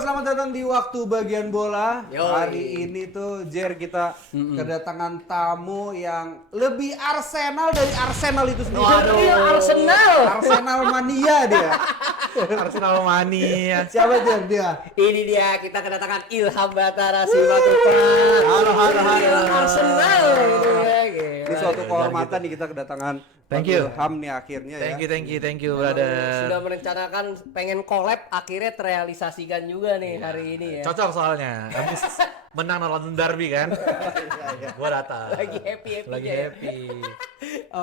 selamat datang di Waktu Bagian Bola. Yoi. Hari ini tuh Jer kita kedatangan tamu yang lebih Arsenal dari Arsenal itu sendiri. Waduh, Arsenal. Arsenal mania dia. Arsenal mania. Siapa Jer dia? Ini dia, kita kedatangan Ilham Batara Simatupang. Halo. Arsenal. Ini suatu kehormatan nih kita kedatangan Thank you. Ilham nih akhirnya ya. Thank you, brother. Sudah merencanakan pengen collab, akhirnya terrealisasikan juga nih hari ini ya. Cocok soalnya. Habis menang London Derby kan. Gua datang. Lagi happy. Lagi happy.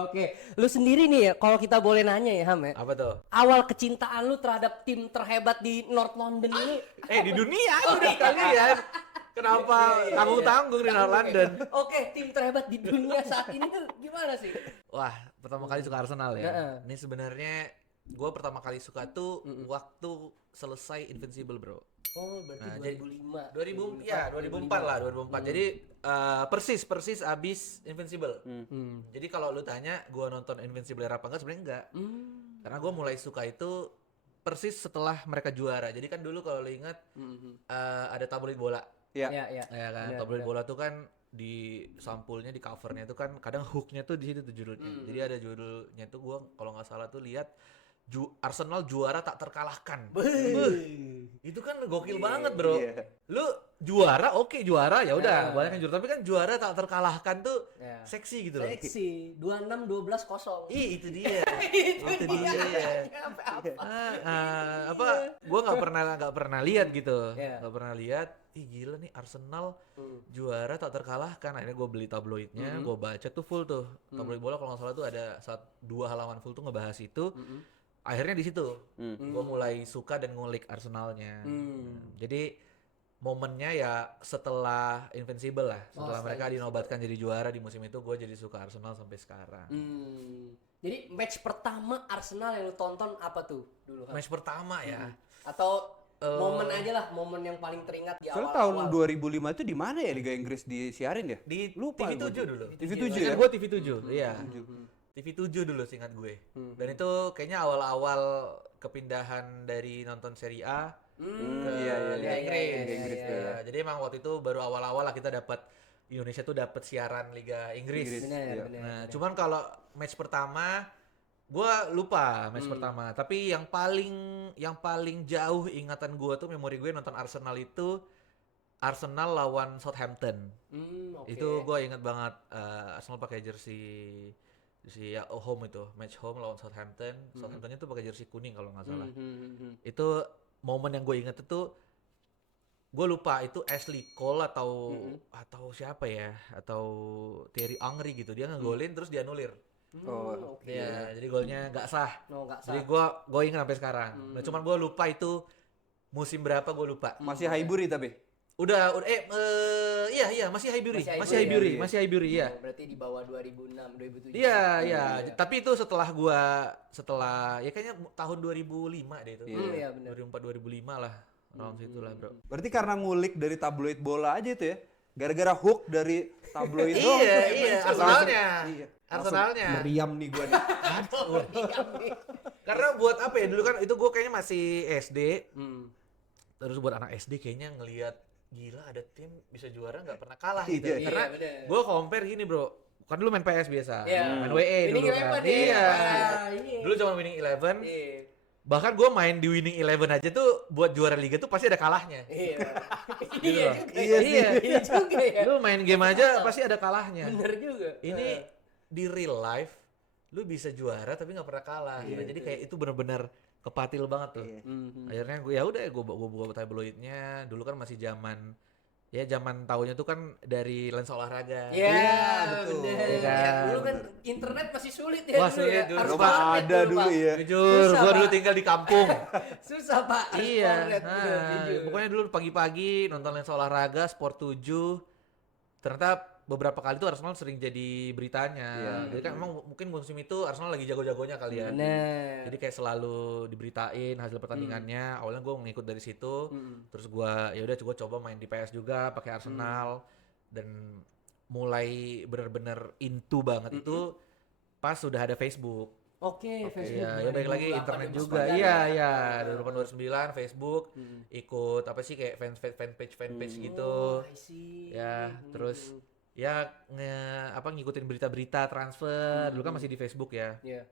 Oke, lu sendiri nih ya, kalau kita boleh nanya ya Ham ya. Apa tuh? Awal kecintaan lu terhadap tim terhebat di North London ini. Di dunia udah sekalian. Kenapa tanggung-tanggung di North London? Oke, tim terhebat di dunia saat ini tuh gimana sih? Wah, pertama kali suka Arsenal ya. Heeh. Ini sebenarnya gue pertama kali suka tuh waktu selesai Invincible, bro. Oh, berarti Nah, 2005. 2004 lah, 2004. Jadi persis abis Invincible. Jadi kalau lu tanya gue nonton Invincible era apa enggak, sebenarnya enggak. Karena gue mulai suka itu persis setelah mereka juara. Jadi kan dulu kalau lu ingat ada tabloid bola. Iya. Ya. Ya kan, Benar, tabloid benar. bola tuh kan di sampulnya, di covernya itu kan kadang hooknya tuh di situ tuh judulnya. Jadi ada judulnya tuh gua kalau nggak salah tuh lihat Arsenal juara tak terkalahkan. Itu kan gokil banget, bro. Iya. Lu juara, oke juara ya udah, banyak yang juara. Tapi kan juara tak terkalahkan tuh Ya. seksi gitu loh. Seksi 26-12-0. Itu dia. itu dia. Apa? Gua nggak pernah lihat gitu. Iya. Nggak pernah lihat. Ih gila nih Arsenal juara tak terkalahkan. Akhirnya gue beli tabloidnya, gue baca tuh full tuh. Tabloid bola kalau nggak salah tuh ada 2 halaman full tuh ngebahas itu. Akhirnya di situ gue mulai suka dan ngulik Arsenalnya. Jadi momennya ya setelah Invincible lah, setelah mereka dinobatkan jadi juara di musim itu, gue jadi suka Arsenal sampai sekarang. Jadi match pertama Arsenal yang lu tonton apa tuh dulu? Ham? Match pertama ya. Atau momen aja lah, momen yang paling teringat di Soalnya tahun awal. 2005 itu di mana ya Liga Inggris disiarin ya? Di Lupa TV7 gua. dulu. TV7 ya? Seingat gue TV7, iya. TV7 dulu seingat gue. Dan itu kayaknya awal-awal kepindahan dari nonton Serie A ke Liga Inggris. Ya, jadi emang waktu itu baru awal-awal lah kita dapat Indonesia tuh dapat siaran Liga Inggris. Benar. Nah, cuman kalau match pertama gua lupa match pertama, tapi yang paling jauh ingatan gua tuh memori gue nonton Arsenal itu Arsenal lawan Southampton. Oke. Itu gua ingat banget Arsenal pakai jersey ya home itu, match home lawan Southampton. Southamptonnya tuh pakai jersey kuning kalau nggak salah. Itu momen yang gue inget itu, gue lupa itu Ashley Cole atau siapa ya, atau Thierry Henry gitu, dia ngegolin terus dianulir. Oke. Ya, jadi golnya nggak sah. Nggak sah. Jadi gue inget sampai sekarang. Nah, cuman gue lupa itu musim berapa, gue lupa. Masih Highbury tapi. Iya masih Highbury ya. Oh, berarti di bawah 2006, 2007. Iya. Tapi itu setelah ya kayaknya tahun 2005 deh itu. Iya, benar. 2004 2005 lah. Around situ lah, bro. Berarti karena ngulik dari tabloid bola aja itu ya? Gara-gara hook dari tabloid Iya, Arsenalnya. Iya. Arsenalnya. Meriam nih gue nih. Karena buat apa ya, dulu kan itu gue kayaknya masih SD. Terus buat anak SD kayaknya ngelihat gila ada tim bisa juara nggak pernah kalah gitu. Iya. Karena bener. gue compare gini, bro. Kan dulu main PS biasa, Iya. main WE Winning dulu kan. Eleven, Iya. iya. Dulu cuma Winning Eleven. Iya. Bahkan gue main di Winning Eleven aja tuh buat juara liga tuh pasti ada kalahnya. Iya. Gitu loh. Iya juga ya. Lu main game aja pasti ada kalahnya. Bener juga. Ini di real life lu bisa juara tapi nggak pernah kalah. Nah, jadi kayak itu benar-benar kepatil banget tuh. Akhirnya gue ya udah gue buka tabloidnya. Dulu kan masih zaman tahunnya tuh kan dari lensa olahraga. Iya, betul. bener. Iya kan? Ya, dulu kan internet masih sulit ya Wah, dulu sulit ya. dulu. Harus Coba warnet ada dulu Pak. ya. Jujur, Susah, gue dulu Pak. tinggal di kampung. Susah Pak, harus warnet, bener, jujur. Pokoknya dulu pagi-pagi nonton lensa olahraga, Sport 7. Ternyata beberapa kali tuh Arsenal sering jadi beritanya. Iya. Jadi kan emang mungkin musim itu Arsenal lagi jago-jagonya kali ya. Bener. Jadi kayak selalu diberitain hasil pertandingannya. Awalnya gue ngikut dari situ. Terus gue ya udah gue coba main di PS juga pakai Arsenal dan mulai bener-bener into banget itu pas sudah ada Facebook. Oke, Facebook. Iya, ya balik lagi 2008, internet 2009 juga. ya. Iya, iya, 2008 2009 Facebook ikut apa sih kayak fanpage gitu. Oh, I see. Ya, terus ya ngikutin berita-berita transfer. Dulu kan masih di Facebook ya. Iya.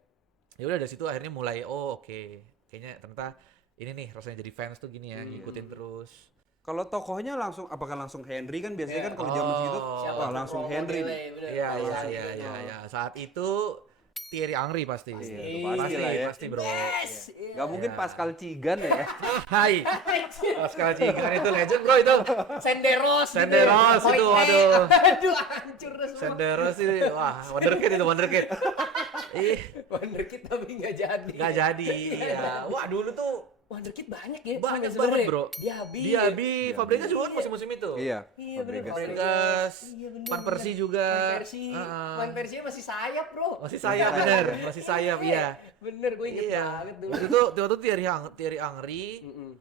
Ya udah dari situ akhirnya mulai oke. Kayaknya ternyata ini nih rasanya jadi fans tuh gini ya, ngikutin terus. Kalau tokohnya langsung Henry kan biasanya Iya. kan kalau zaman segitu Siapa wah tuh langsung role Henry. modelnya, bener. Iya, Kalau iya, saat iya, itu. iya, iya. Saat itu Thierry Henry pasti. Iya, itu pasti lah ya. Pasti, Bro. Yes. Gak mungkin Iya. Pascal Cigan ya. Hai. Pascal Cigan itu legend, Bro, itu. Senderos. gitu Senderos ya. itu, Hoyte. aduh. Aduh, hancur dah semua. Senderos sih, wah, wonderkid itu wonderkid. Ih, Wonderkid tapi nggak jadi. nggak jadi. Iya. Wah, dulu tuh Wonderkid banyak ya. banyak sebenarnya. banget, Bro. Diaby. Diaby, Fabregas juga kan musim-musim itu. Iya. Iya bener. Fabregas. Iya bener. Van Persie juga. Van Persie. Heeh. Van Persie masih sayap, Bro. Masih sayap bener, masih sayap iya. Bener, gue inget Iya. banget dulu. Waktu itu Thierry Henry. Mm-mm.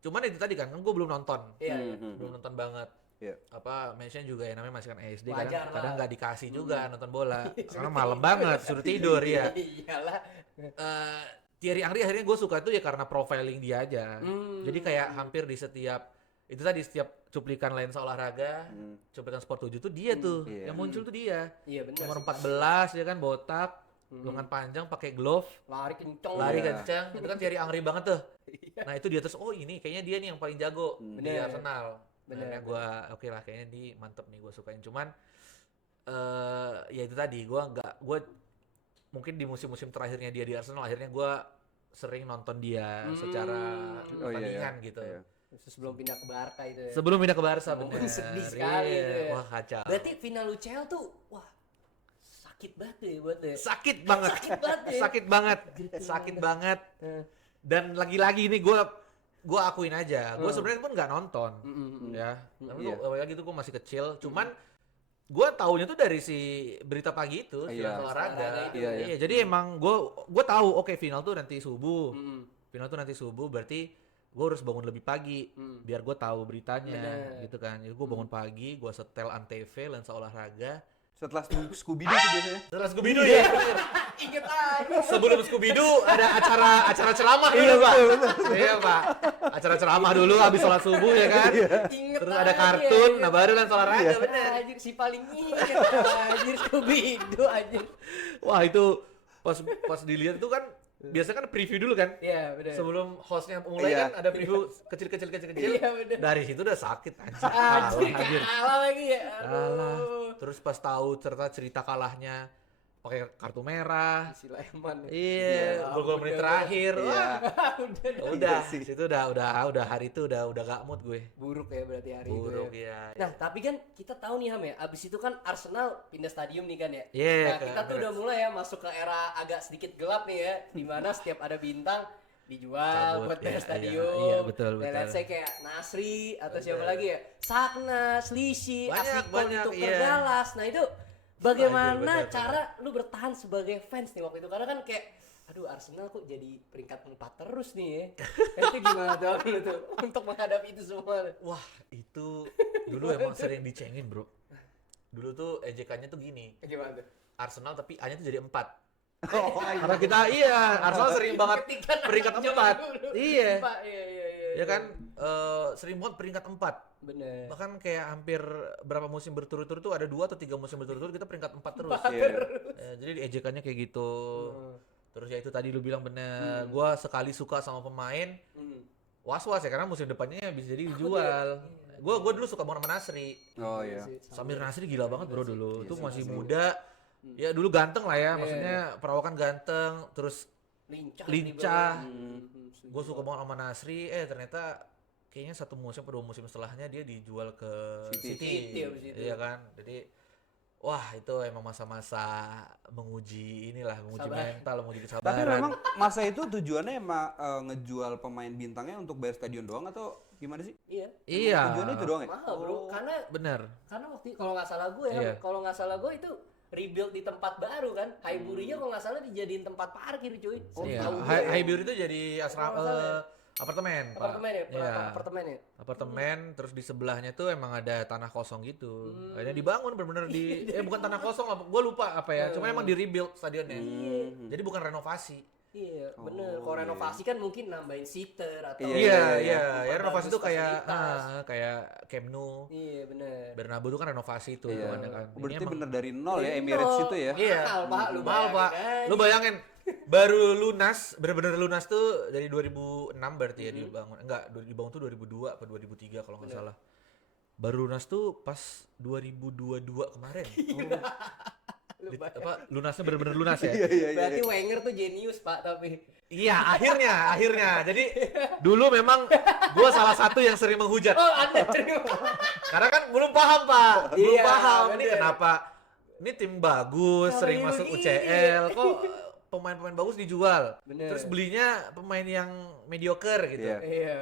Cuman itu tadi kan gue belum nonton. Iya. Belum nonton banget. Iya. Apa mention juga ya namanya masih kan SD Wajar lah. kadang nggak dikasih juga nonton bola karena malam banget suruh tidur ya. Iyalah. Thierry Henry akhirnya gue suka itu ya karena profiling dia aja. Jadi kayak hampir di setiap itu tadi setiap cuplikan lensa olahraga, cuplikan Sport 7 tuh dia tuh Iya. yang muncul tuh dia. Iya bener. Nomor sih, 14 ya kan botak, lengan panjang pakai glove, lari kenceng. lari Iya. kencang. Itu kan Thierry Henry banget tuh. Nah, itu dia terus oh ini kayaknya dia nih yang paling jago di Bener. Arsenal. Bener, Akhirnya gue oke lah kayaknya di mantep nih gue sukain. Cuman ya itu tadi gue mungkin di musim-musim terakhirnya dia di Arsenal akhirnya gue sering nonton dia secara Oh, iya, pertandingan iya. gitu. Iya. Sebelum pindah ke Barca itu ya. Sebelum pindah ke Barca Momen bener. sedih sekali Iya. itu ya. Wah kacau. Berarti final UCL tuh wah sakit banget ya buat ya. Sakit banget. Sakit banget ya. Sakit banget. Sakit banget. Dan lagi-lagi ini gue akuin aja. Gue sebenarnya pun nggak nonton. Ya. Karena Iya. lagi itu gue masih kecil. Cuman gue taunya tuh dari si berita pagi itu, Iya. film olahraga. Olahraga itu. Iya, iya. Iya, jadi emang gue tahu oke final tuh nanti subuh. Mm-mm. Final tuh nanti subuh berarti gue harus bangun lebih pagi biar gue tahu beritanya Bener. gitu kan. Jadi gue bangun pagi, gue setel Antv lensa olahraga. Setelah Scooby-Doo tuh biasanya. Setelah Scooby-Doo ya. Ingat aja. Sebelum Scooby-Doo ada acara ceramah Iya, dulu, Pak. betul. Iya, Pak. Acara ceramah dulu habis sholat subuh ya kan. Ingat Terus ada aja, kartun, ingat. nah baru lensa olahraga bener. Anjir si paling inget anjir Scooby-Doo anjir. Wah, itu pas dilihat tuh kan biasa kan preview dulu kan. Iya bener. Sebelum hostnya mulai Iya. kan ada preview kecil-kecil. Iya, bener. Dari situ udah sakit anjir. Anjir Anjir. kalah lagi ya. Kalah. Aduh. Terus pas tahu cerita kalahnya pakai kartu merah. Si Lehman. Iya, gol menit terakhir. Iya. Udah, Iya sih. situ udah hari itu udah gak mood gue. Buruk ya berarti hari Buruk itu ya. ya. Nah, tapi kan kita tahu nih Ham ya, abis itu kan Arsenal pindah stadium nih kan ya. Iya, Nah, kita tuh bener. udah mulai ya masuk ke era agak sedikit gelap nih ya, di mana setiap ada bintang dijual Cabut, buat pindah iya, stadium. iya, betul, Dan betul. let's say kayak Nasri atau siapa lagi ya, Sakna, Slishi, Banyak, Asikon banyak, untuk iya. Dallas. Nah itu bagaimana Bener, cara lu bertahan sebagai fans nih waktu itu? Karena kan kayak aduh Arsenal kok jadi peringkat 4 terus nih ya. Itu gimana tuh lu tuh untuk menghadapi itu semua? Wah, itu dulu emang sering dicengin, Bro. Dulu tuh ejekannya tuh gini. Gimana tuh? Arsenal tapi A-nya tuh jadi 4. Oh, Karena kita Arsenal sering banget Ketika peringkat zaman 4. dulu. Iya. Pak, iya. Ya kan sering banget peringkat 4. Bener. Bahkan kayak hampir berapa musim berturut-turut tuh ada 2 atau 3 musim berturut-turut kita peringkat 4 terus. Iya. Jadi ejekannya kayak gitu. Terus ya itu tadi lu bilang bener. Gua sekali suka sama pemain, was-was ya karena musim depannya bisa jadi dijual. Gua dulu suka banget sama Nasri. Oh iya. Samir Nasri gila banget bro dulu. Itu sih, masih Nasri. muda. Ya dulu ganteng lah ya, Iya. maksudnya perawakan ganteng, terus Lincah. gue suka banget sama Nasri. Ternyata kayaknya 1 musim atau 2 musim setelahnya dia dijual ke City. City abis itu. Iya kan. Jadi wah itu emang masa-masa menguji menguji Sabar. mental, menguji kesabaran. Tapi memang masa itu tujuannya emang ngejual pemain bintangnya untuk bayar stadion doang atau gimana sih? Iya. Iya. Tujuannya itu doang ya? Mahal bro, karena Bener. waktu kalau nggak salah gue ya, Iya. kalau nggak salah gue itu rebuild di tempat baru kan, Highbury-nya kalau nggak salah dijadiin tempat parkir cuy. Iya. Setahu gue. Highbury itu jadi Kalau nggak salah ya. apartemen, Pak. Apartemen ya, Iya. apartemen ya. Apartemen, terus di sebelahnya tuh emang ada tanah kosong gitu. Akhirnya dibangun bener-bener di bukan tanah kosong lah, gue lupa apa ya. Cuma emang di rebuild stadionnya. Jadi bukan renovasi. Iya, bener. Kalau renovasi kan mungkin nambahin seater atau Iya. Ya memperbagus renovasi tuh kayak fasilitas. kayak Camp Nou, Iya, bener. Bernabeu tuh kan renovasi tuh hitungannya kan. Ini Berarti emang- bener dari nol ya Emirates itu ya. Iya. Mahal, Pak. Lu Mahal, Pak. bayangin Lu bayangin baru lunas, bener-bener lunas tuh dari 2006 berarti ya dibangun. Enggak, dibangun tuh 2002 apa 2003 kalau nggak salah. Baru lunas tuh pas 2022 kemarin. Lunasnya bener-bener lunas ya. Berarti Wenger tuh jenius, Pak, tapi Iya, akhirnya. Jadi dulu memang gua salah satu yang sering menghujat. oh, Anda terima. Karena kan belum paham, Pak. Belum Iya, paham bener. nih kenapa ini tim bagus, Kalau sering ini masuk begini. UCL, kok pemain-pemain bagus dijual. Bener. Terus belinya pemain yang mediocre gitu. Iya. Iya.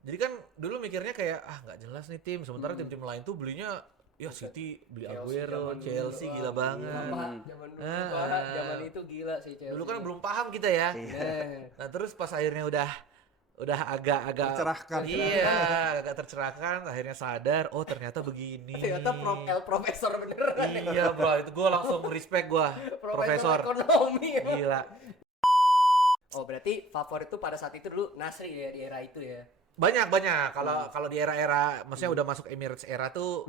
Jadi kan dulu mikirnya kayak nggak jelas nih tim, sementara tim-tim lain tuh belinya ya City beli Chelsea Aguero, zaman Chelsea dulu, gila wah, banget. gila, Pak. Zaman dulu, Ah. Pak. Zaman itu gila sih Chelsea. Dulu kan belum paham kita ya. Eh. Nah, terus pas akhirnya udah agak Tercerahkan. Iya, agak tercerahkan, akhirnya sadar, oh ternyata begini. Ternyata profesor beneran. Iya, bro, itu gua langsung respect gua. Profesor. ekonomi. Gila. Oh, berarti favorit tuh pada saat itu dulu Nasri ya di era itu ya. Banyak. Kalau di era-era maksudnya udah masuk Emirates era tuh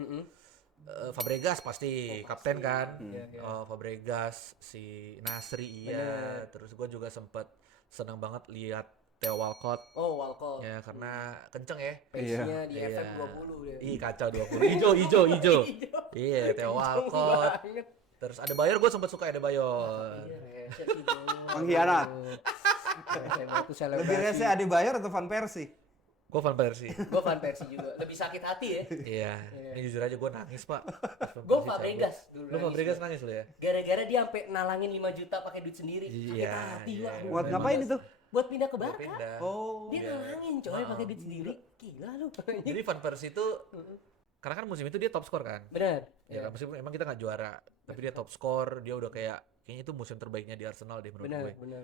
Fabregas pasti kapten kan. Iya. Oh, Fabregas, si Nasri iya. Terus gua juga sempet seneng banget lihat Theo Walcott Oh, Walcott. ya karena kenceng ya. Pace-nya di Iya. efek 20 dia. Ih, kacau 20. Hijau. Iya, Theo Walcott. Banget. Terus ada Bayor, gue sempet suka ada Bayor. Iya, rese sih, bro. Pengkhianat. Rese banget tuh selebrasi. Lebih rese Adebayor atau Van Persie? Gue fan Persie. Gue fan Persie juga. Lebih sakit hati ya. Iya, ini jujur aja gue nangis, Pak. Gue Fabregas dulu. Lu Fabregas nangis lu ya? Gara-gara dia sampai nalangin 5 juta pakai duit sendiri. Sakit Iya, hati iya. gua. Buat ngapain itu? Buat pindah ke Udah Barca. pindah. Oh. Dia nalangin coy pakai duit sendiri. Gila lu. Jadi Van Persie itu karena kan musim itu dia top skor kan? Benar. Ya kan meskipun emang kita nggak juara, tapi dia top skor, dia udah kayaknya itu musim terbaiknya di Arsenal deh menurut gue. Benar.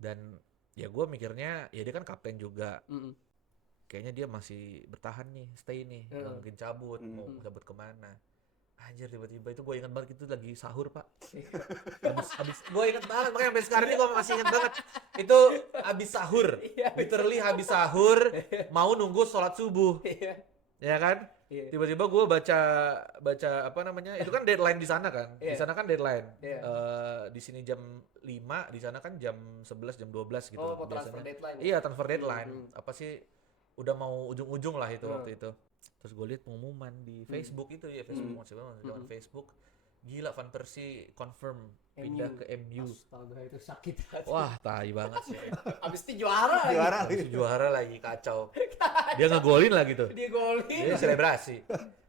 Dan ya gue mikirnya ya dia kan kapten juga. Mm-mm. Kayaknya dia masih bertahan nih, stay nih, nggak mungkin cabut, mau cabut kemana. Anjir tiba-tiba itu gue ingat banget itu lagi sahur Pak. abis gue inget banget makanya sampai sekarang ini gue masih inget banget itu abis sahur, literally habis sahur mau nunggu sholat subuh, Iya. ya kan? Iya. Tiba-tiba gue baca apa namanya itu kan deadline di sana kan, di Iya. sana kan deadline. Iya. Di sini jam 5, di sana kan jam 11 jam 12 gitu Oh, mau transfer deadline ya? Iya transfer deadline. Apa sih udah mau ujung-ujung lah itu waktu itu. Terus gue lihat pengumuman di Facebook itu ya, Facebook masih banget zaman Facebook. Gila Van Persie confirm pindah ke MU. Astaga itu sakit hati. Wah, tai banget sih. Abis itu juara lagi. Juara Habis lagi. itu juara lagi kacau. Dia ngegolin lagi tuh. Dia golin. Dia selebrasi.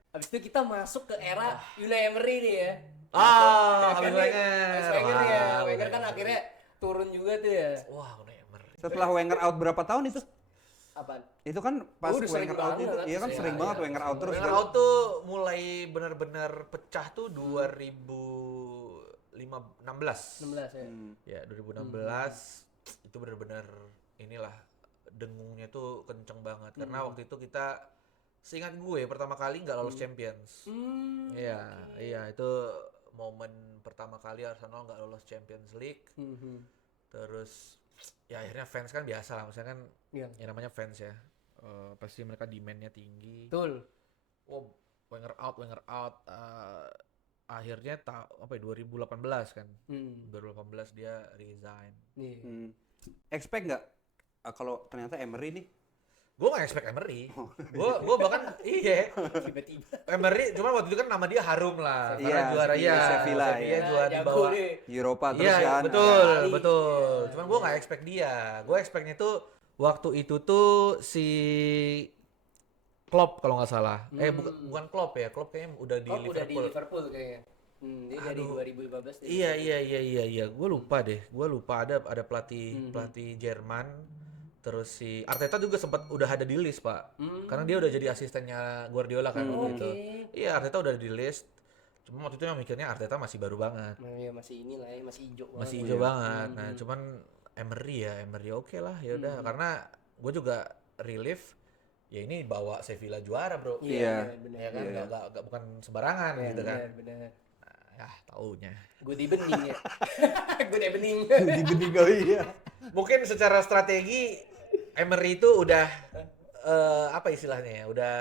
Abis itu kita masuk ke era Unai Emery nih ya. Habis Wenger. Wenger ya. Wah, Wenger kan akhirnya turun juga tuh ya. Wah, Unai Emery. Setelah Wenger out berapa tahun itu? Apaan? Itu kan pas Udah sering Wenger out banget itu, kan. iya kan Iya, sering banget iya. Wenger out terus. Wenger kan. out tuh mulai benar-benar pecah tuh 2016. 16 ya. Ya, 2016 itu benar-benar inilah dengungnya tuh kenceng banget karena waktu itu kita seingat gue pertama kali nggak lolos Champions. Iya, iya itu momen pertama kali Arsenal nggak lolos Champions League. Terus ya akhirnya fans kan biasa lah, maksudnya kan Iya. ya namanya fans ya. Pasti mereka demand-nya tinggi. Betul. Oh, Wenger out. Akhirnya 2018 kan. 2018 dia resign. Nih. Expect nggak kalau ternyata Emery nih? Gue gak expect Emery. Gue bahkan iya. Tiba-tiba. Emery cuma waktu itu kan nama dia harum lah. Iya, Karena juara di ya. Sevilla, ya. juara di Jago bawah. deh. Europa terus Iya, kan. betul. Iya. Cuman gue gak expect dia. Gue expectnya tuh waktu itu tuh si Klopp kalau nggak salah. Bukan Klopp ya. Klopp kayaknya udah di Klopp udah di Liverpool. Liverpool kayaknya. Dia dari 2015 deh. Iya. Gue lupa deh. Gue lupa ada pelatih Jerman. Terus si Arteta juga sempat udah ada di list Pak. Karena dia udah jadi asistennya Guardiola kan waktu itu. Iya Arteta udah di list. Cuma waktu itu yang mikirnya Arteta masih baru banget. Nah, ya masih inilah ya, masih hijau banget. Masih hijau banget. Nah cuman Emery oke lah ya udah. Karena gue juga relief. Ya ini bawa Sevilla juara bro. Iya. benar. Ya kan, Iya. nggak bukan sembarangan Iya, gitu kan. benar. Ya taunya. Gue di bening ya. Gue di bening. Di bening kali ya. Mungkin secara strategi Emery itu udah apa istilahnya ya, udah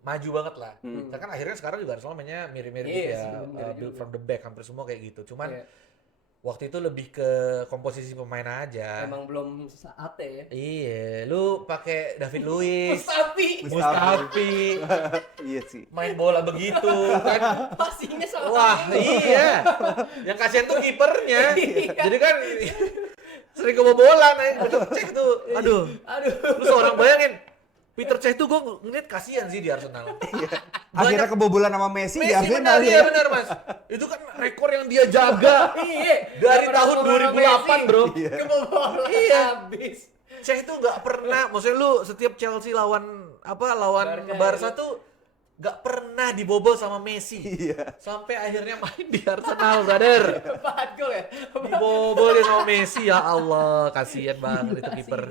maju banget lah. Nah, kan akhirnya sekarang juga Arsenal mainnya mirip-mirip Iya gitu sih, ya, bener build juga. from the back hampir semua kayak gitu. Cuman Iya. waktu itu lebih ke komposisi pemain aja. Emang belum saatnya ya. Iya, lu pakai David Luiz, Mustafi. Iya sih. main bola begitu kan. Passingnya sama. Wah, iya. Yang kasihan tuh kipernya. Iya. Jadi kan sering kebobolan Peter Cech tuh. Aduh. Lu seorang bayangin Peter Cech tuh gue ngeliat kasihan sih di Arsenal. Akhirnya kebobolan sama Messi di Messi Arsenal benar, ya. iya benar Mas. Itu kan rekor yang dia jaga Iya. dari tahun 2008 bro. Kebobolan Iya. habis. Cech tuh nggak pernah, maksudnya lu setiap Chelsea lawan Barca tuh nggak pernah dibobol sama Messi. Iya. Sampai akhirnya main di Arsenal, brother. 4 gol ya. Dibobolin sama Messi, ya Allah, kasihan banget itu kiper.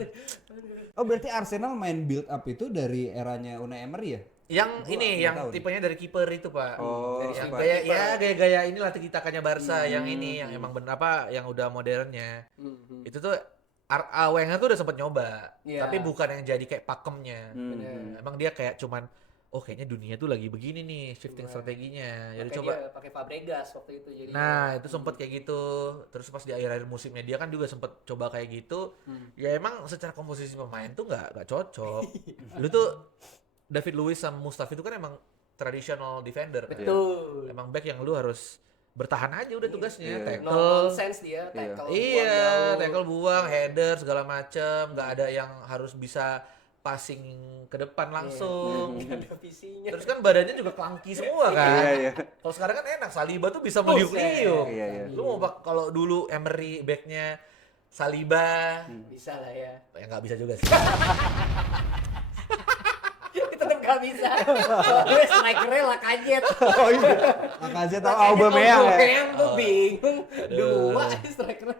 Oh berarti Arsenal main build up itu dari eranya Unai Emery ya? Yang Gua ini nggak yang tahu nih. tipenya dari kiper itu, Pak. Oh, Yang apa? gaya inilah tiki-takanya Barca yang ini yang emang bener apa yang udah modernnya. Itu tuh Wenger tuh udah sempet nyoba, Iya. tapi bukan yang jadi kayak pakemnya. Bener. Emang dia kayak cuman kayaknya dunia tuh lagi begini nih shifting strateginya. Jadi Makanya coba. dia pakai Fabregas waktu itu jadi. Nah, itu sempet kayak gitu. Terus pas di akhir-akhir musimnya dia kan juga sempet coba kayak gitu. Ya emang secara komposisi pemain tuh nggak cocok. Lu tuh David Luiz sama Mustafi itu kan emang traditional defender kan. Betul. Emang back yang lu harus bertahan aja udah tugasnya, Iya. No tackle. nonsense dia, tackle. Iya, buang tackle jauh. buang, header segala macem, nggak ada yang harus bisa passing ke depan langsung. Nggak ada visinya. Terus kan badannya juga clunky semua kan. Iya, iya. Kalau sekarang kan enak, Saliba tuh bisa meliuk-liuk. Iya, iya. Lu mau kalau dulu Emery backnya Saliba, Bisa lah ya. ya nggak bisa juga sih. Tetep gak bisa. Gue strikernya lah kaget. Oh iya. Makasih tau Aubameyang ya. Aubameyang tuh bingung. Aduh. Dua strikernya.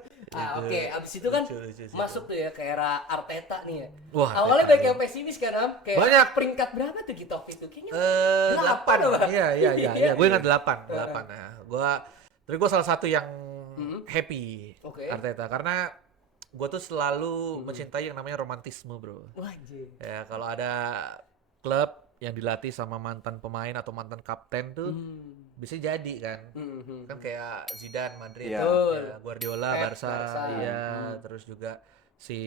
Oke, abis itu kan Lucu sih. masuk tuh ya ke era Arteta nih ya. Wah, Awalnya Arteta, banyak iya. yang pesimis kan, Am? Kayak Banyak. peringkat berapa tuh kita waktu itu? Kayaknya 8. apa? Iya. Gue ingat 8. Nah, gue salah satu yang happy Oke. Arteta karena gue tuh selalu mencintai yang namanya romantisme, bro. Wah, anjir. Ya kalau ada klub yang dilatih sama mantan pemain atau mantan kapten tuh bisa jadi kan. Kan kayak Zidane Madrid, Iya. ya, Guardiola Pep, Barca, Barca. iya, terus juga si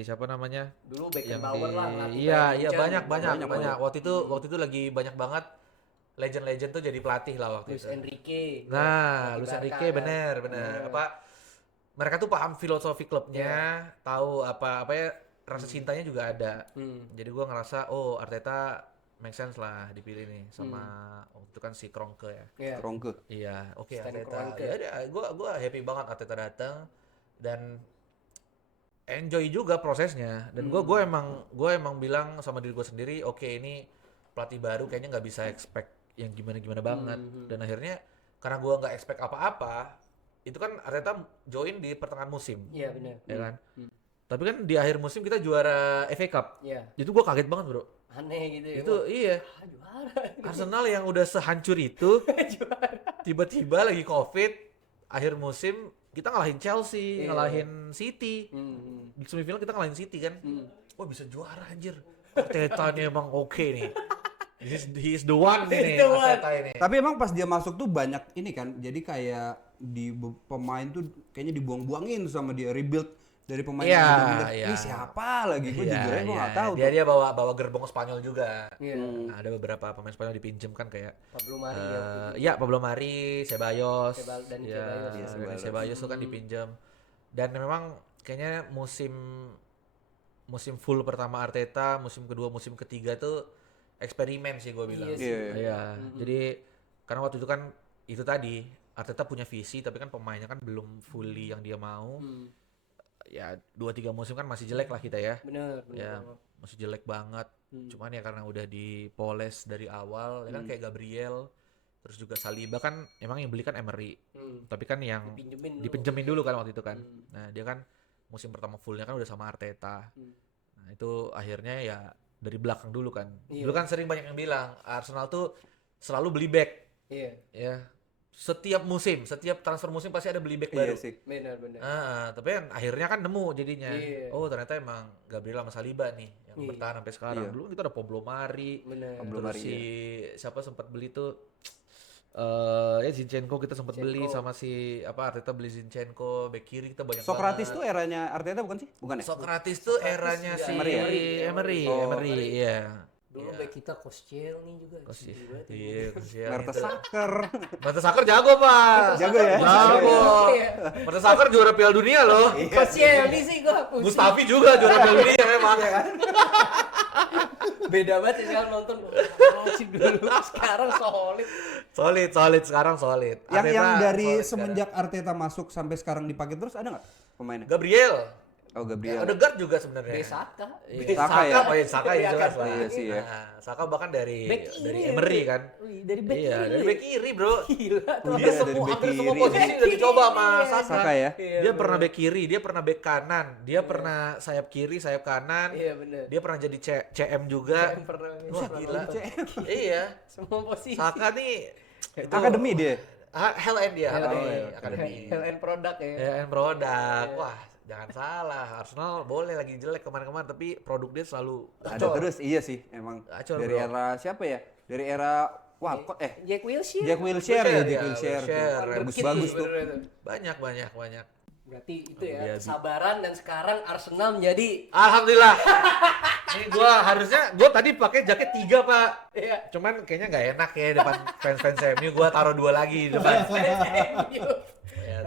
siapa namanya? Dulu Yang Beckenbauer lah. ngelatih iya, Bayern iya Munchen. banyak. Waktu itu lagi banyak banget legend-legend tuh jadi pelatih lah waktu Luis itu. Enrique. Nah, pelatih Luis Barca Enrique kan. bener. Apa mereka tuh paham filosofi klubnya, tahu apa ya rasa cintanya juga ada. Jadi gua ngerasa Arteta make sense lah dipilih nih sama waktu itu kan si Kroenke ya. Iya. Kroenke. Iya, oke Stan Arteta. Kroenke. Ya udah, gua happy banget Arteta datang dan enjoy juga prosesnya. Dan gua emang bilang sama diri gua sendiri, oke ini pelatih baru kayaknya nggak bisa expect yang gimana-gimana banget. Dan akhirnya karena gua nggak expect apa-apa, itu kan Arteta join di pertengahan musim, Iya, benar. ya kan? Tapi kan di akhir musim kita juara FA Cup. Iya. Itu gua kaget banget, bro. Aneh gitu ya. Itu iya. Juara. Arsenal yang udah sehancur itu tiba-tiba lagi Covid akhir musim kita ngalahin Chelsea, Iya. ngalahin City. Di semifinal kita ngalahin City kan. Wah, bisa juara anjir. Arteta nih emang oke nih. He is the one nih the one. Arteta ini. Tapi emang pas dia masuk tuh banyak ini kan. Jadi kayak pemain tuh kayaknya dibuang-buangin sama dia, rebuild dari pemain Iya, yang bener-bener, iya. ini siapa lagi? Gue jujur aja gue nggak tahu tuh. Dia bawa gerbong Spanyol juga. Iya. Nah, ada beberapa pemain Spanyol dipinjem kan kayak Pablo Mari ya. iya Pablo Mari, Ceballos, Dani ya, Ceballos, ya. Dani Ceballos tuh kan dipinjam. Dan memang kayaknya musim full pertama Arteta, musim kedua, musim ketiga tuh eksperimen sih gue bilang. Iya sih. Iya. Iya. Jadi karena waktu itu kan itu tadi Arteta punya visi tapi kan pemainnya kan belum fully yang dia mau. Ya 2-3 musim kan masih jelek lah kita ya. Bener. Ya masih jelek banget. Cuman ya karena udah dipoles dari awal, ya kan kayak Gabriel, terus juga Saliba kan emang yang beli kan Emery. Tapi kan yang dipinjemin dulu kan waktu itu kan. Nah, dia kan musim pertama fullnya kan udah sama Arteta. Nah, itu akhirnya ya dari belakang dulu kan. Iya. Dulu kan sering banyak yang bilang Arsenal tuh selalu beli back. Iya, Ya. Setiap musim, setiap transfer musim pasti ada beli back baru. Iya sih. benar-benar. Tapi kan akhirnya kan nemu jadinya. Iya. Oh, ternyata emang Gabriel sama Saliba nih yang Iya. bertahan sampai sekarang. Iya. Dulu kita ada Pablo Mari. Benar. Pablo Terus Mari, si siapa sempat beli tuh ya Zinchenko kita sempat beli Zinchenko. sama si Arteta beli Zinchenko, bek kiri kita banyak Sokratis banget. tuh eranya Arteta bukan sih? Bukan ya? Sokratis tuh eranya ya. si Emery ya? Emery, Oh, Emery, iya. Dulu Iya. back kita Koscielny juga. Kosci- sedih banget. Iya, Koscielny Mertes itu. Saker. Mertesacker jago, Pak. Jago ya? Jago. Iya. Mertesacker juara Piala Dunia loh. Koscielny sih gua pusing. Mustafi juga juara Piala Dunia memang. Beda banget sih sekarang nonton. Wajib dulu. Sekarang solid. Solid sekarang solid. Yang Arteta dari solid semenjak Arteta masuk sampai sekarang dipakai terus ada nggak pemainnya? sekarang. Gabriel. Oh, Gabriel. Odegaard juga sebenarnya. Besaka. Iya, Saka Saka, ya? oh iya, Saka ya jelas lah. Iya sih ya. Nah, Saka bahkan dari Back kiri ya, Emery bro. kan. Wih, dari back Iya, kiri. dari back kiri, Bro. Gila tuh. Oh, Dia iya, semua dari back hampir semua kiri. posisi udah dicoba sama Iya. Saka. Saka ya? Iya, Dia bener. pernah back kiri, dia pernah back kanan, dia pernah sayap kiri, sayap kanan. Iya bener. Dia pernah jadi CM juga. Yang pernah Wah, gila. Iya. semua posisi. Saka nih itu Akademi dia. Hell End dia, Hell akademi. End. Akademi. Hell End produk ya. Ya, and produk. Wah, jangan salah. Arsenal boleh lagi jelek kemarin-kemarin, tapi produk dia selalu Ada terus, iya sih emang. Gacor, Dari bro. era siapa ya? Dari era Walcott Jack Wilshere. Jack Wilshere ya, Jack Wilshere, Wilshere. tuh. Wilshere. Bagus-bagus tuh. Sebenarnya tuh. banyak. Berarti itu ya Iya, kesabaran dan sekarang Arsenal menjadi Alhamdulillah. Ini gua tadi pakai jaket 3, Pak. ya Cuman kayaknya nggak enak ya depan fans-fans MU, gua taruh 2 lagi di depan. Ya,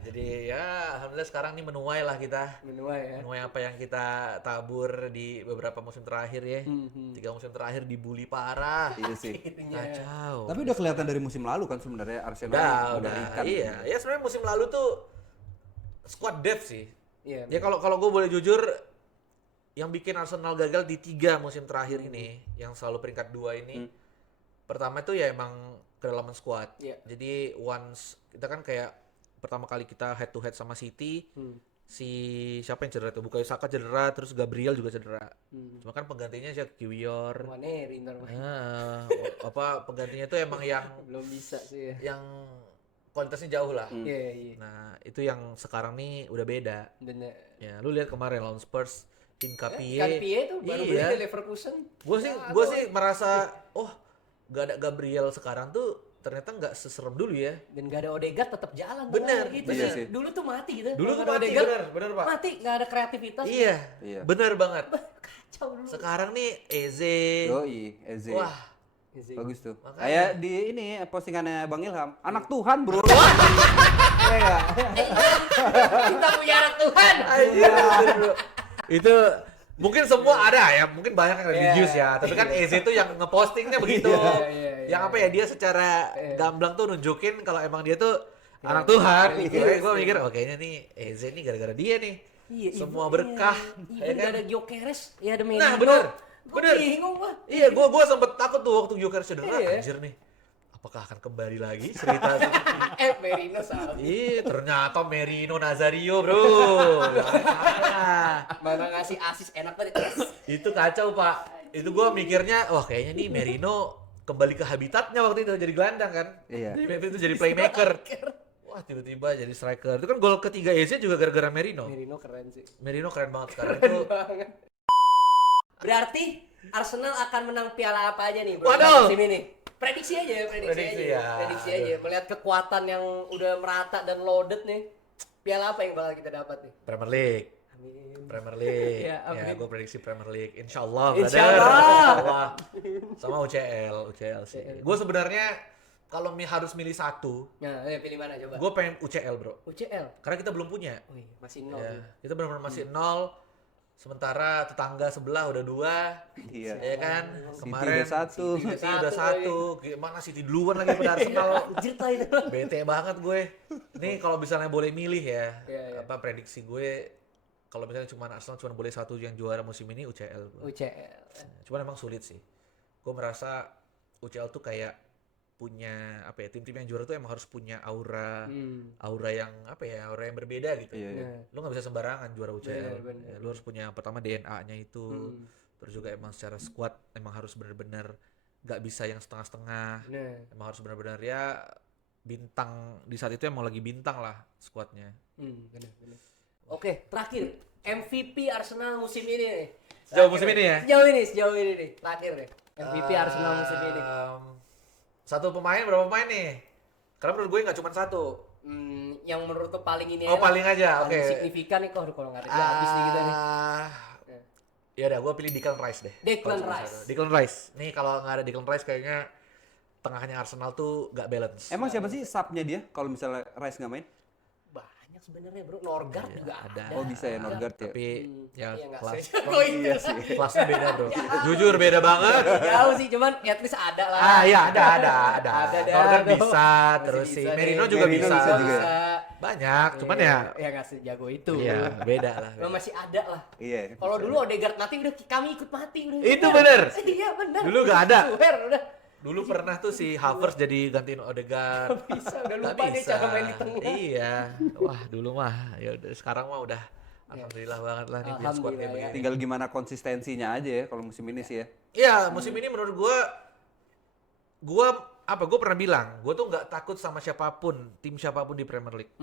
jadi ya alhamdulillah sekarang nih menuai lah kita. menua ya. Menuai apa yang kita tabur di beberapa musim terakhir ya. 3 musim terakhir dibully parah. Iya sih. Itunya. Kacau. Tapi udah kelihatan dari musim lalu kan sebenarnya Arsenal udah. mengerikan. Iya. Ya sebenarnya musim lalu tuh squad depth sih. Iya. Ya kalau gue boleh jujur, yang bikin Arsenal gagal di 3 musim terakhir ini, yang selalu peringkat 2 ini, pertama itu ya emang kedalaman squad. Iya. Jadi once kita kan kayak pertama kali kita head to head sama City, si siapa yang cedera tuh? Bukayo Saka cedera, terus Gabriel juga cedera. Cuma kan penggantinya si Kiwior. Waneri ntar Penggantinya itu emang yang belum bisa sih ya. yang kualitasnya jauh lah. Iya. Nah, itu yang sekarang nih udah beda. Bener. Ya, lu lihat kemarin lawan Spurs, Hinkapie. Hinkapie tuh baru beli Iya. dari Leverkusen. Gue sih merasa, gak ada Gabriel sekarang tuh ternyata nggak seserem dulu ya. Dan gak ada Odegaard tetap jalan. Bener, gitu. bener. Sih. Dulu tuh mati gitu. Dulu Kalau tuh nggak ada mati, Odegaard, bener Pak. mati, nggak ada kreativitas. Iya, Iya. bener banget. Kacau dulu. Sekarang nih Eze, Yoi, Eze. wah Bagus tuh. Makanya. Kayak di ini postingannya Bang Ilham, anak Tuhan, Bro. Iya nggak? Kita punya anak Tuhan. itu mungkin semua ada ya, mungkin banyak yang religius ya, tapi kan Eze tuh yang ngepostingnya begitu. Iya. Yang apa ya, dia secara gamblang tuh nunjukin kalau emang dia tuh anak Tuhan. Gue mikir, kayaknya nih Eze nih gara-gara dia nih. Iya, Semua iya. berkah. Iya, ya nggak kan? ada Gyökeres, ya ada Merino. Nah, bener. Gua Bener. bingung gua. Iya, gue sempet takut tuh waktu Gyökeres cedera. Iya. Anjir nih, apakah akan kembali lagi cerita? Merino salah. Ih, ternyata Merino Nazario, bro. Salah. Mana ngasih asis enak banget. Itu kacau, Pak. Itu gue mikirnya, wah kayaknya nih Merino kembali ke habitatnya waktu itu, jadi gelandang kan. Iya. Itu jadi playmaker. Wah, tiba-tiba jadi striker. Itu kan gol ketiga Eze juga gara-gara Merino. Merino keren sih. Merino keren banget sekarang itu. Berarti Arsenal akan menang piala apa aja nih bro? Waduh. Musim ini. Prediksi aja, Prediksi aja. ya. Prediksi aja. Melihat kekuatan yang udah merata dan loaded nih. Piala apa yang bakal kita dapat nih? Premier League. Amin. Premier League. Ya, Ya, amin. gue prediksi Premier League. Insya Allah, Insya brother. Allah. Insya Allah. Sama UCL sih. Gue sebenarnya kalau harus milih satu, Nah, pilih mana coba? gue pengen UCL, bro. UCL. Karena kita belum punya. Wih, masih nol. Ya, kita benar-benar masih nol. Sementara tetangga sebelah udah 2. Iya. Ya kan? City Kemarin udah 1. City udah 1. Gimana City duluan lagi pada Arsenal? Cerita itu. Bete banget gue. Nih kalau misalnya boleh milih ya, Iya. apa prediksi gue kalau misalnya Arsenal cuma boleh satu yang juara musim ini UCL. UCL. Cuman emang sulit sih. Gue merasa UCL tuh kayak punya apa ya, tim-tim yang juara tuh emang harus punya aura Hmm. aura yang apa ya, aura yang berbeda gitu. Iya, iya. Nah, Lu nggak bisa sembarangan juara UCL. Bener. Ya, lu harus punya pertama DNA-nya itu, terus juga emang secara squad emang harus benar-benar nggak bisa yang setengah-setengah. Nah. Emang harus benar-benar ya bintang di saat itu emang lagi bintang lah squadnya. Bener. Oke, terakhir MVP Arsenal musim ini nih. Sejauh musim ini ya? Sejauh ini nih. Terakhir nih. MVP Arsenal musim ini. Satu pemain, berapa pemain nih? Karena menurut gue nggak cuma satu. Yang menurut tuh paling ini Oh, aja paling lah. aja, Paling oke. signifikan nih kok kalau nggak ada dia habis nih kita nih. Ya udah, gue pilih Declan Rice deh. Declan Kalau cuma Rice. satu. Declan Rice. Nih kalau nggak ada Declan Rice kayaknya tengahnya Arsenal tuh nggak balance. Emang siapa sih subnya dia kalau misalnya Rice nggak main? Banyak sebenarnya bro, Norgard juga ada. Oh bisa ya Norgard ya. Tapi ya Iya nggak kelas sejago itu. Iya sih. kelasnya beda bro. Jujur beda banget. Jauh sih, cuman at least ada lah. Iya ada. Ada dah, Norgard tuh. bisa, Masih terus si bisa Merino deh. juga Merino bisa. bisa juga. Banyak, cuman ya Ya nggak sejago itu. iya beda lah. Cuma masih ada lah. Iya. Kalau dulu Odegaard mati udah kami ikut mati udah. Itu bener. Iya bener. Dulu nggak ada. Swear, udah. Dulu pernah tuh si Havertz jadi gantiin Odegaard. Bisa, udah Nggak lupa dia bisa. cara main di tengah. Iya. Wah, dulu mah ya udah, sekarang mah udah alhamdulillah banget lah nih punya squad kayak Alhamdulillah, begini. Tinggal gimana konsistensinya aja ya kalau musim ini sih ya. Iya, musim ini menurut gua pernah bilang, gua tuh nggak takut sama siapapun, tim siapapun di Premier League.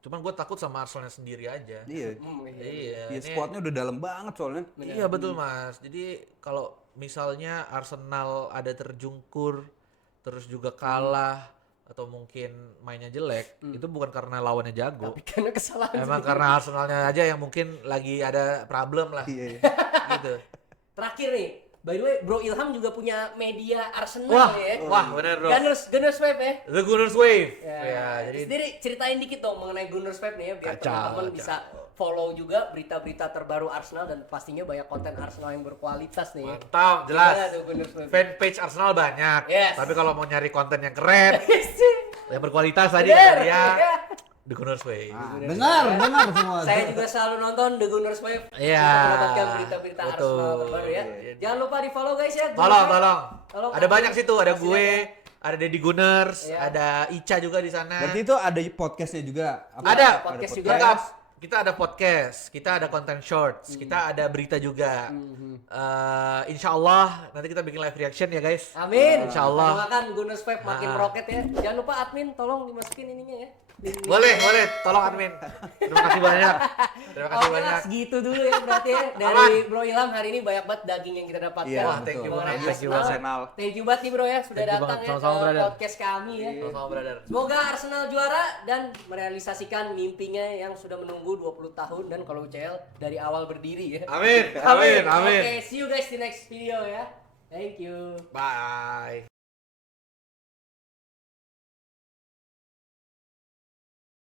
Cuman gua takut sama Arsenalnya sendiri aja. Iya. Iya. Iya ini- squadnya udah dalam banget soalnya. Iya betul Mas. Jadi kalau misalnya Arsenal ada terjungkur, terus juga kalah atau mungkin mainnya jelek, itu bukan karena lawannya jago. Tapi karena kesalahan Emang sendiri. karena Arsenalnya aja yang mungkin lagi ada problem lah. Iya. Gitu. Terakhir nih, by the way, Bro Ilham juga punya media Arsenal Wah, ya. wah bener bro. Gunners Wave ya. The Gunners Wave. Ya, Ya, jadi sendiri ceritain dikit dong mengenai Gunners Wave nih ya, biar Kacau, teman-teman kacau. bisa follow juga berita-berita terbaru Arsenal dan pastinya banyak konten Arsenal yang berkualitas nih. mantap, Gimana jelas. tuh Gunners Wave? Fanpage Arsenal banyak. Yes. Tapi kalau mau nyari konten yang keren, yang berkualitas tadi Bener, kata dia, ya. The Gunners Wave. Dengar semua. Saya juga selalu nonton The Gunners Wave Iya, untuk mendapatkan berita-berita betul. Arsenal terbaru ya. Jangan lupa di follow guys ya. Gunners Tolong, Wave. tolong. Ada banyak situ, ada Kasih gue, lihat ada Deddy Gunners, Iya. ada Ica juga di sana. Berarti itu ada podcastnya juga. Apa? Ada podcast juga. Lengkap. Kita ada podcast, kita ada konten shorts, kita ada berita juga. Insya Allah nanti kita bikin live reaction ya guys. Amin. Insya Allah. Doakan Gunners Wave makin Ah. meroket ya. Jangan lupa admin tolong dimasukin ininya ya. Boleh, tolong admin. Terima kasih banyak. Terima kasih Oke lah, banyak. segitu dulu ya berarti ya. Dari Aman. Bro Ilham hari ini banyak banget daging yang kita dapatkan. Iya, Wah, thank you betul. banget. Mengenai Thank you Arsenal. banget. Thank you banget nih bro ya sudah Thank you datang banget. ya Sama-sama, ke brother. podcast kami ya. Sama-sama brother. Semoga Arsenal juara dan merealisasikan mimpinya yang sudah menunggu 20 tahun dan kalau UCL dari awal berdiri ya. Amin. Amin. Amin. Oke, see you guys di next video ya. Thank you. Bye.